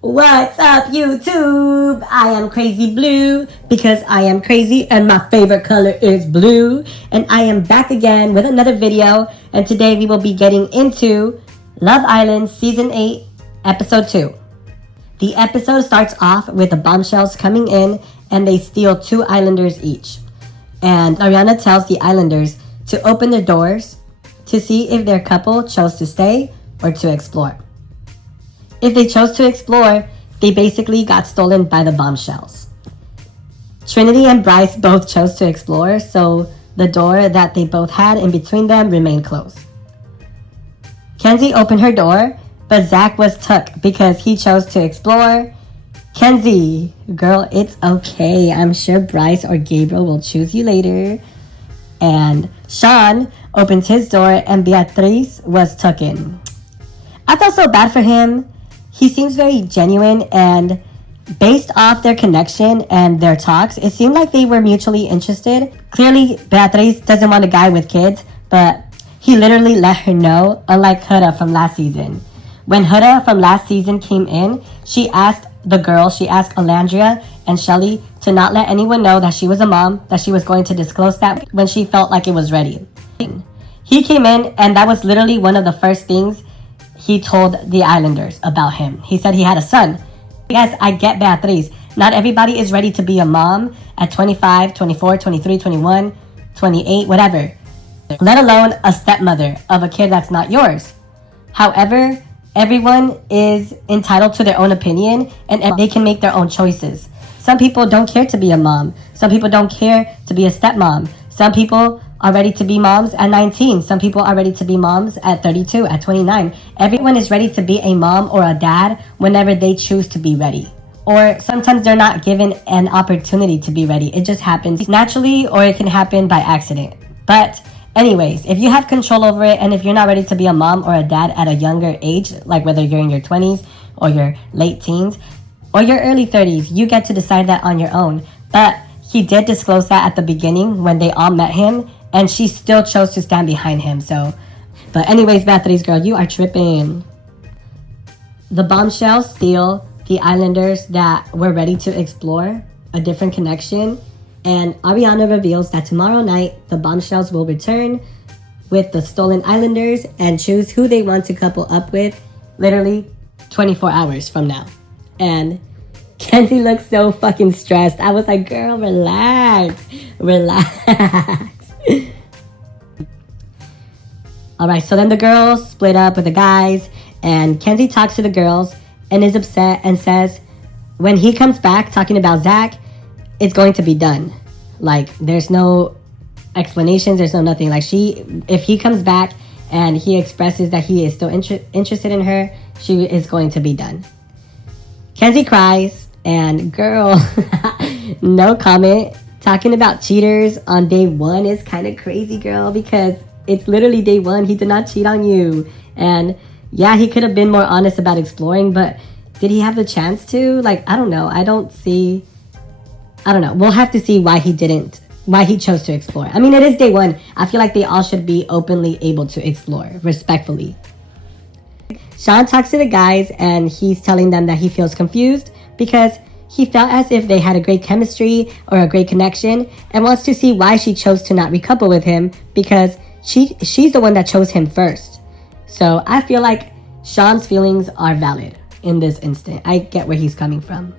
What's up, YouTube? I am Crazy Blue because I am crazy and my favorite color is blue. And I am back again with another video. And today we will be getting into Love Island Season 8, Episode 2. The episode starts off with the bombshells coming in and they steal 2 islanders each. And Ariana tells the islanders to open their doors to see if their couple chose to stay or to explore. If they chose to explore, they basically got stolen by the bombshells. Trinity and Bryce both chose to explore, so the door that they both had in between them remained closed. Kenzie opened her door, but Zach was took because he chose to explore. Kenzie, girl, it's okay. I'm sure Bryce or Gabriel will choose you later. And Sean opened his door and Beatriz was taken. I felt so bad for him. He seems very genuine, and based off their connection and their talks, it seemed like they were mutually interested. Clearly, Beatriz doesn't want a guy with kids, but he literally let her know, unlike Huda from last season. When Huda from last season came in, she asked Alandria and Shelly to not let anyone know that she was a mom, that she was going to disclose that when she felt like it was ready. He came in, and that was literally one of the first things he told the islanders about him. He said he had a son. Yes, I get Beatriz. Not everybody is ready to be a mom at 25, 24, 23, 21, 28, whatever. Let alone a stepmother of a kid that's not yours. However, everyone is entitled to their own opinion and they can make their own choices. Some people don't care to be a mom. Some people don't care to be a stepmom. Some people are ready to be moms at 19. Some people are ready to be moms at 32, at 29. Everyone is ready to be a mom or a dad whenever they choose to be ready. Or sometimes they're not given an opportunity to be ready. It just happens naturally, or it can happen by accident. But anyways, if you have control over it, and if you're not ready to be a mom or a dad at a younger age, like whether you're in your 20s or your late teens or your early 30s, you get to decide that on your own. But he did disclose that at the beginning when they all met him, and she still chose to stand behind him. So, but anyways, Beatriz, girl, you are tripping. The bombshells steal the islanders that were ready to explore a different connection. And Ariana reveals that tomorrow night, the bombshells will return with the stolen islanders and choose who they want to couple up with literally 24 hours from now. And Kenzie looks so fucking stressed. I was like, girl, relax. Alright, so then the girls split up with the guys, and Kenzie talks to the girls and is upset and says when he comes back talking about Zach, it's going to be done. Like, there's no explanations, there's no nothing. Like, if he comes back and he expresses that he is still interested in her, she is going to be done. Kenzie cries, and girl, no comment. Talking about cheaters on day 1 is kind of crazy, girl, because it's literally day 1. He did not cheat on you. And yeah, he could have been more honest about exploring, but did he have the chance to? Like, I don't know. I don't know. We'll have to see why he chose to explore. I mean, it is day 1. I feel like they all should be openly able to explore, respectfully. Sean talks to the guys, and he's telling them that he feels confused because he felt as if they had a great chemistry or a great connection, and wants to see why she chose to not recouple with him because she's the one that chose him first. So I feel like Sean's feelings are valid in this instant. I get where he's coming from.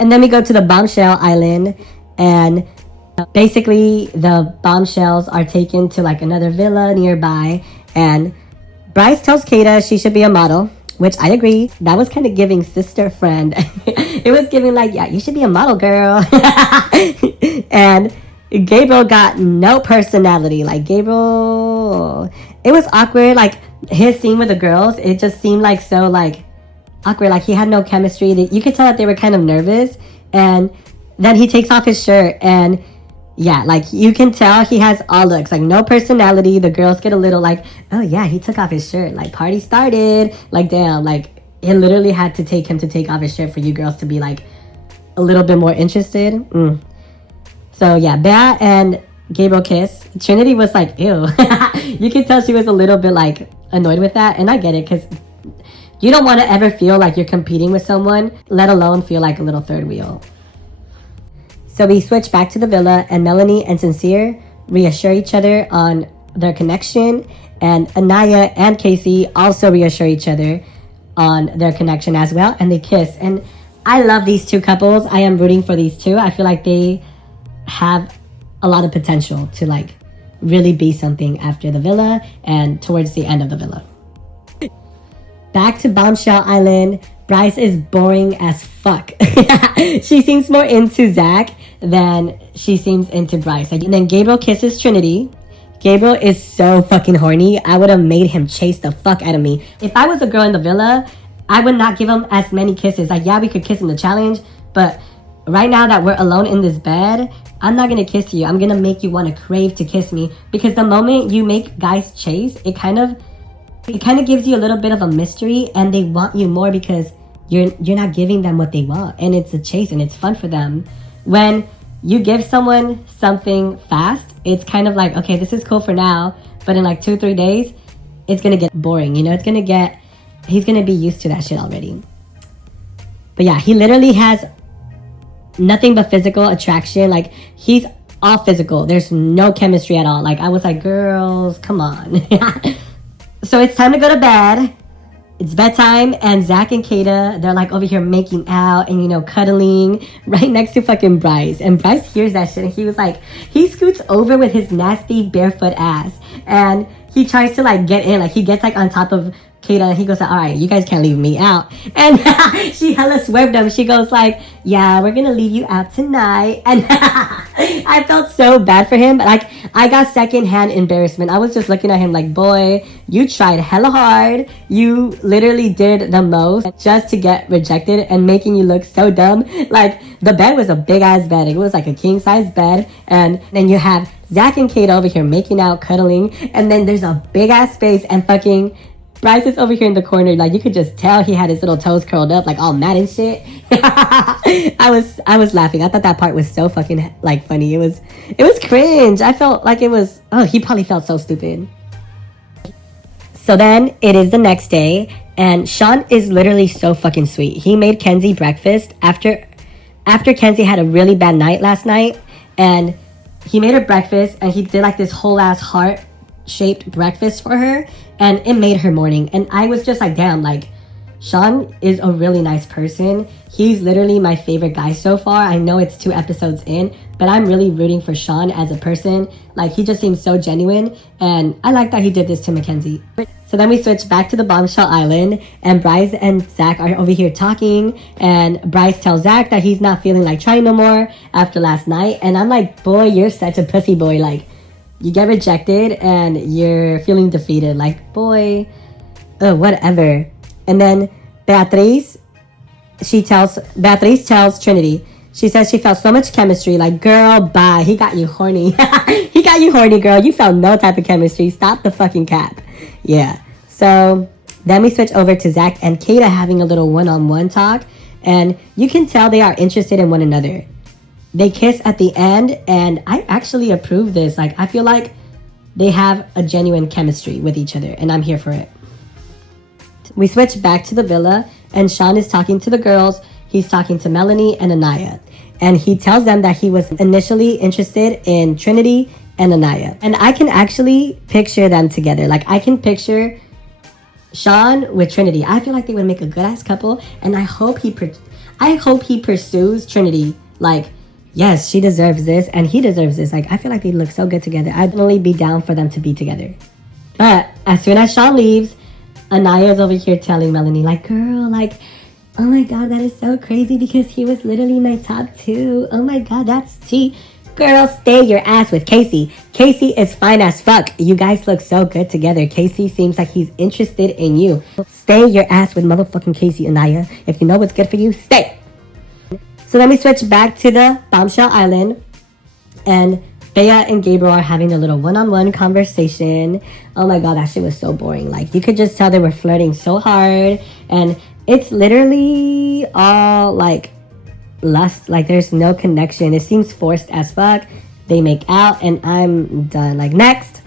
And then we go to the bombshell island, and basically the bombshells are taken to like another villa nearby, and Bryce tells Kata she should be a model, which I agree. That was kind of giving sister friend. It was giving like, yeah, you should be a model, girl. And Gabriel got no personality. Like, Gabriel, it was awkward. Like, his scene with the girls, it just seemed like so like awkward. Like, he had no chemistry. You could tell that they were kind of nervous. And then he takes off his shirt, and yeah, like, you can tell he has all looks, like, no personality. The girls get a little like, oh yeah, he took off his shirt, like, party started. Like, damn, like, it literally had to take him to take off his shirt for you girls to be like a little bit more interested. So yeah, Bea and Gabriel kiss. Trinity was like, ew. You could tell she was a little bit like annoyed with that, and I get it, because You don't want to ever feel like you're competing with someone, let alone feel like a little third wheel. So we switch back to the villa, and Melanie and Sincere reassure each other on their connection, and Anaya and Casey also reassure each other on their connection as well, and they kiss. And I love these two couples. I am rooting for these two. I feel like they have a lot of potential to like really be something after the villa and towards the end of the villa. Back to Bombshell Island. Bryce is boring as fuck. She seems more into Zach than she seems into Bryce. And then Gabriel kisses Trinity. Gabriel is so fucking horny. I would have made him chase the fuck out of me. If I was a girl in the villa, I would not give him as many kisses. Like, yeah, we could kiss in the challenge, but right now that we're alone in this bed, I'm not gonna kiss you. I'm gonna make you want to crave to kiss me, because the moment you make guys chase, it kind of gives you a little bit of a mystery, and they want you more because you're not giving them what they want, and it's a chase and it's fun for them. When you give someone something fast, it's kind of like, okay, this is cool for now, but in like 2-3 days, it's gonna get boring, you know? He's gonna be used to that shit already. But yeah, he literally has nothing but physical attraction. Like, he's all physical. There's no chemistry at all. Like, I was like, girls, come on. So it's time to go to bed. It's bedtime, and Zach and Kata, they're like over here making out and, you know, cuddling right next to fucking Bryce. And Bryce hears that shit, and he was like, he scoots over with his nasty barefoot ass, and he tries to like get in. Like, he gets like on top of Kata, and he goes like, all right, you guys can't leave me out. And she hella swerved him. She goes like, yeah, we're gonna leave you out tonight. And I felt so bad for him. Like, I got secondhand embarrassment. I was just looking at him like, boy, you tried hella hard. You literally did the most just to get rejected, and making you look so dumb. Like, the bed was a big ass bed. It was like a king size bed, and then you have Zach and Kate over here making out, cuddling, and then there's a big ass space, and fucking Bryce is over here in the corner. Like, you could just tell he had his little toes curled up, like all mad and shit. I was laughing. I thought that part was so fucking like funny. It was cringe. I felt like it was, oh, he probably felt so stupid. So then it is the next day, and Sean is literally so fucking sweet. He made Kenzie breakfast after Kenzie had a really bad night last night, and he made her breakfast, and he did like this whole ass heart shaped breakfast for her, and it made her morning. And I was just like, damn, like, Sean is a really nice person. He's literally my favorite guy so far. I know it's 2 episodes in, but I'm really rooting for Sean as a person. Like, he just seems so genuine, and I like that he did this to Mackenzie. So then we switch back to the Bombshell Island, and Bryce and Zach are over here talking, and Bryce tells Zach that he's not feeling like trying no more after last night. And I'm like, boy, you're such a pussy boy. Like, you get rejected and you're feeling defeated. Like, boy, whatever. And then Beatriz tells Trinity, she says she felt so much chemistry. Like, girl, bye. He got you horny. He got you horny, girl. You felt no type of chemistry. Stop the fucking cap. Yeah. So then we switch over to Zach and Kata having a little one-on-one talk. And you can tell they are interested in one another. They kiss at the end, and I actually approve this. Like, I feel like they have a genuine chemistry with each other, and I'm here for it. We switch back to the villa, and Sean is talking to the girls. He's talking to Melanie and Anaya, and he tells them that he was initially interested in Trinity and Anaya. And I can actually picture them together. Like, I can picture Sean with Trinity. I feel like they would make a good-ass couple, and I hope he pursues Trinity. Like, yes, she deserves this, and he deserves this. Like, I feel like they look so good together. I'd really be down for them to be together. But as soon as Sean leaves, Anaya's over here telling Melanie, like, girl, like, oh my god, that is so crazy because he was literally my top 2. Oh my god, that's tea. Girl, stay your ass with Casey. Casey is fine as fuck. You guys look so good together. Casey seems like he's interested in you. Stay your ass with motherfucking Casey, Anaya. If you know what's good for you, stay. So then we switch back to the Bombshell Island, and Bea and Gabriel are having a little one-on-one conversation. Oh my god, that shit was so boring. Like, you could just tell they were flirting so hard, and it's literally all like lust. Like, there's no connection. It seems forced as fuck. They make out, and I'm done. Like, next.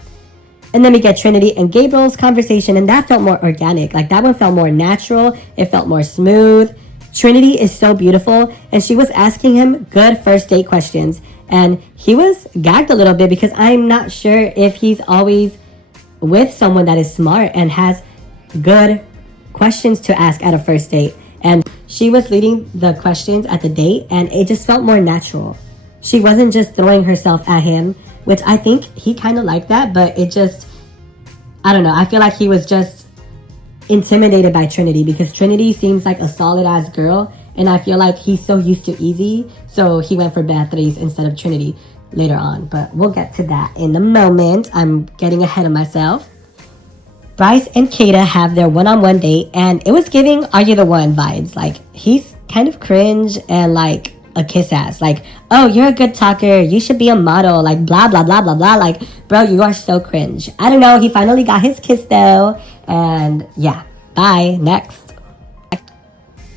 And then we get Trinity and Gabriel's conversation, and that felt more organic. Like, that one felt more natural. It felt more smooth. Trinity is so beautiful, and she was asking him good first date questions. And he was gagged a little bit because I'm not sure if he's always with someone that is smart and has good questions to ask at a first date. And she was leading the questions at the date, and it just felt more natural. She wasn't just throwing herself at him, which I think he kind of liked that, but it just, I don't know. I feel like he was just intimidated by Trinity because Trinity seems like a solid ass girl, and I feel like he's so used to easy, so he went for Beatriz instead of Trinity later on. But we'll get to that in a moment. I'm getting ahead of myself. Bryce and Kata have their one-on-one date, and it was giving Are You the One vibes. Like, he's kind of cringe and like a kiss ass. Like, oh, you're a good talker, you should be a model, like blah blah blah blah blah. Like, bro, you are so cringe. I don't know, he finally got his kiss though, and yeah, bye. Next.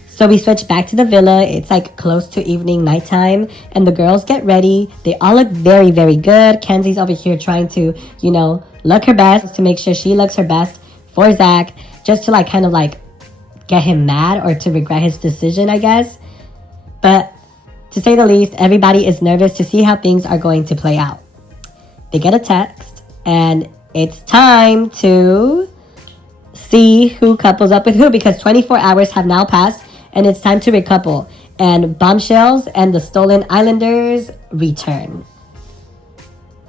So we switch back to the villa. It's like close to evening, nighttime, and the girls get ready. They all look very, very good. Kenzie's over here trying to, you know, look her best to make sure she looks her best for Zach, just to like kind of like get him mad or to regret his decision, I guess. But to say the least, everybody is nervous to see how things are going to play out. They get a text, and it's time to see who couples up with who, because 24 hours have now passed, and it's time to recouple. And Bombshells and the Stolen Islanders return.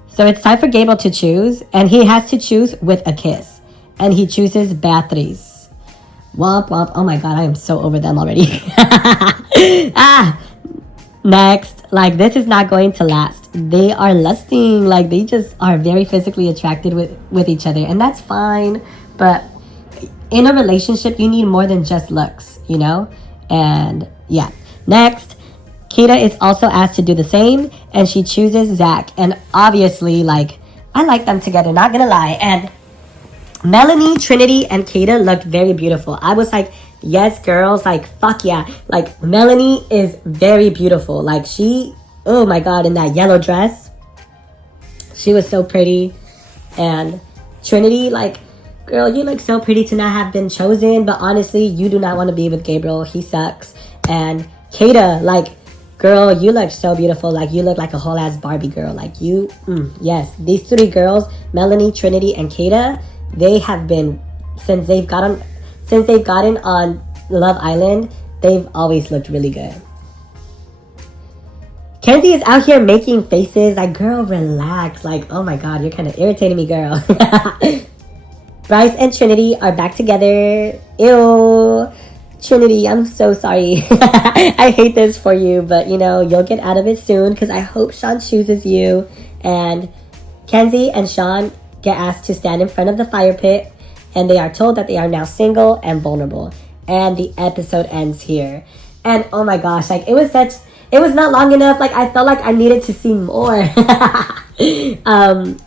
So it's time for Gable to choose, and he has to choose with a kiss. And he chooses Beatriz. Womp womp. Oh my god, I am so over them already. Next. Like, this is not going to last. They are lusting. Like, they just are very physically attracted with each other. And that's fine. But in a relationship, you need more than just looks, you know? And yeah. Next. Kata is also asked to do the same, and she chooses Zach. And obviously, like, I like them together, not gonna lie. And Melanie, Trinity, and Kata looked very beautiful. I was like, yes, girls, like, fuck yeah. Like, Melanie is very beautiful. Like, she, oh my god, in that yellow dress, she was so pretty. And Trinity, like, girl, you look so pretty to not have been chosen, but honestly, you do not want to be with Gabriel. He sucks. And Kata, like, girl, you look so beautiful. Like, you look like a whole ass Barbie girl. Like, you, yes. These three girls, Melanie, Trinity, and Kata, they have been, since they've gotten on Love Island, they've always looked really good. Kenzie is out here making faces. Like, girl, relax. Like, oh my god, you're kind of irritating me, girl. Bryce and Trinity are back together. Ew. Trinity, I'm so sorry. I hate this for you, but you know, you'll get out of it soon because I hope Sean chooses you. And Kenzie and Sean get asked to stand in front of the fire pit, and they are told that they are now single and vulnerable. And the episode ends here. And oh my gosh, like, it was not long enough. Like, I felt like I needed to see more.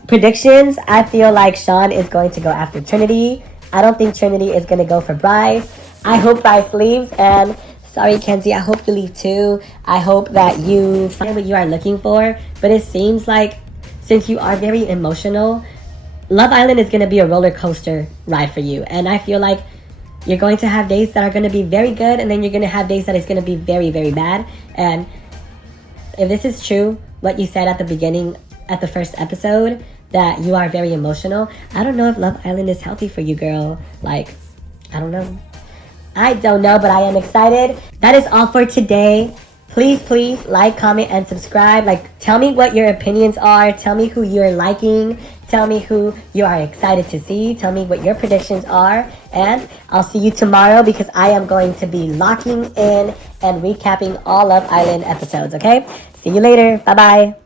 Predictions, I feel like Sean is going to go after Trinity. I don't think Trinity is going to go for Bryce. I hope Bryce leaves, and sorry, Kenzie, I hope you leave too. I hope that you find what you are looking for, but it seems like since you are very emotional, Love Island is going to be a roller coaster ride for you, and I feel like you're going to have days that are going to be very good, and then you're going to have days that it's going to be very, very bad. And if this is true, what you said at the beginning, at the first episode, that you are very emotional, I don't know if Love Island is healthy for you, girl. Like, I don't know. I don't know, but I am excited. That is all for today. Please like, comment, and subscribe. Like, tell me what your opinions are. Tell me who you're liking. Tell me who you are excited to see. Tell me what your predictions are. And I'll see you tomorrow because I am going to be locking in and recapping all Love Island episodes, okay? See you later. Bye-bye.